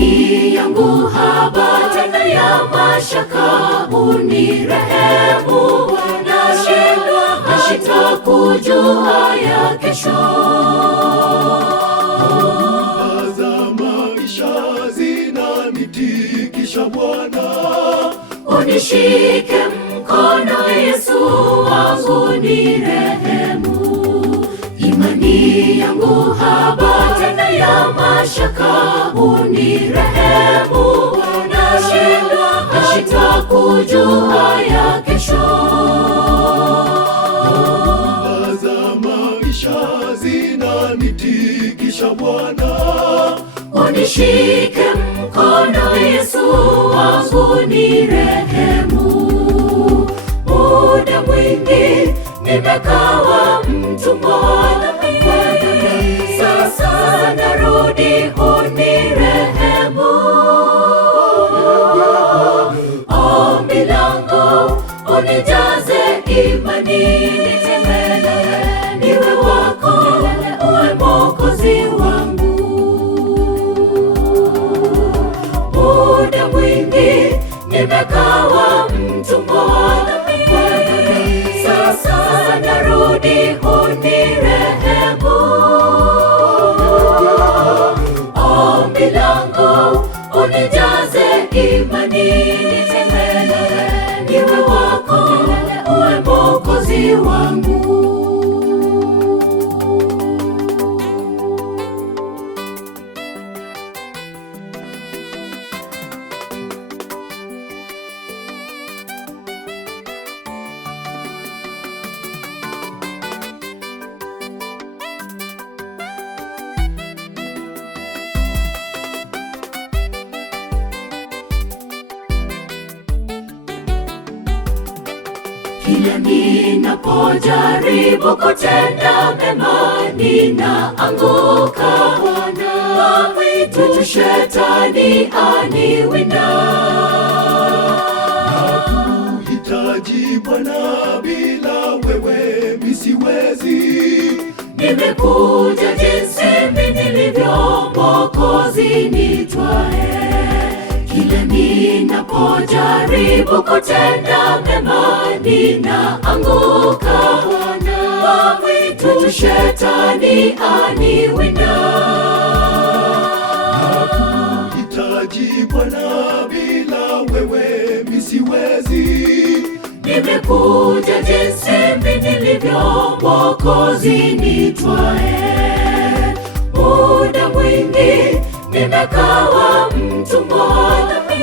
imani yangu haba tena ya mashaka, unirehemu. Nashindwa kujua ya kesho. Za maisha zinanitikisha Bwana, unishike mkono Yesu wangu, nirehemu. Imani yangu haba tena ya mashaka, unirehemu. Nashindwa kujua ya kesho. za maisha zinanitikisha Bwana, unishike mkono Yesu wangu, nirehemu. Muda mwingi nimekawa mtumwa wa dhambi, sasa narudi, unirehemu. Ombi langu unijaze imani, nitembee niwe wako, uwe Mwokozi wangu. Muda mwingi nimekawa mtumwa wa dhambi, sasa narudi, unirehemu. Ombi langu unijaze imani, nitembee niwe wako, uwe Mwokozi wangu. Kila ninapojaribu kutenda mema, ninaanguka. Mwitu shetani aniwinda. nakuhitaji Bwana, bila wewe mimi siwezi. Nimekuja jinsi mimi nilivyo, Mwokozi nitwae. Kila ninapojaribu kutenda mema, ninaanguka. Mwitu shetani aniwinda. Nakuhitaji Bwana, bila wewe mimi siwezi. Nimekuja jinsi mimi nilivyo, Mwokozi nitwae. Muda mwingi nimekawa mtumwa wa dhambi,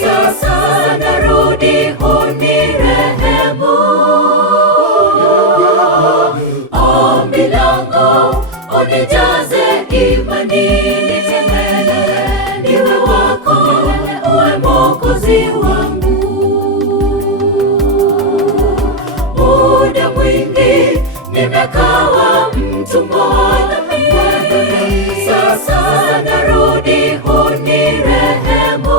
sasa narudi, unirehemu. Ombi langu unijaze imani, nitembee niwe wako, uwe Mwokozi wangu. Muda mwingi nimekawa mtumwa wa dhambi, sasa narudi, unirehemu.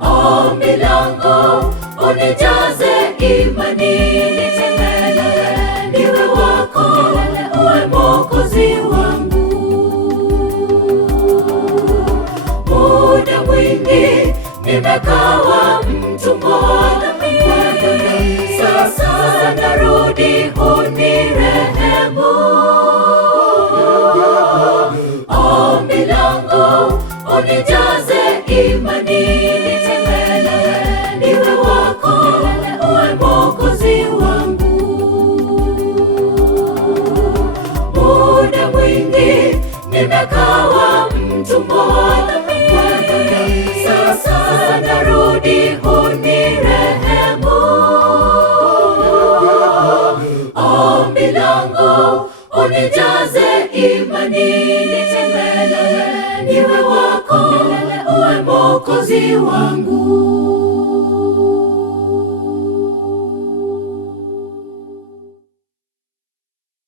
Ombi langu unijaze imani, nitembee niwe wako, uwe Mwokozi wangu. Muda mwingi nimekawa mtumwa wa dhambi, sasa narudi, unirehemu. Ombi langu unijaze imani, nitembee niwe wako, uwe Mwokozi wangu. Muda mwingi nimekawa mtumwa wa dhambi, sasa narudi, unirehemu. Ombi langu unijaze imani, nitembee niwe wako, uwe Mwokozi wangu.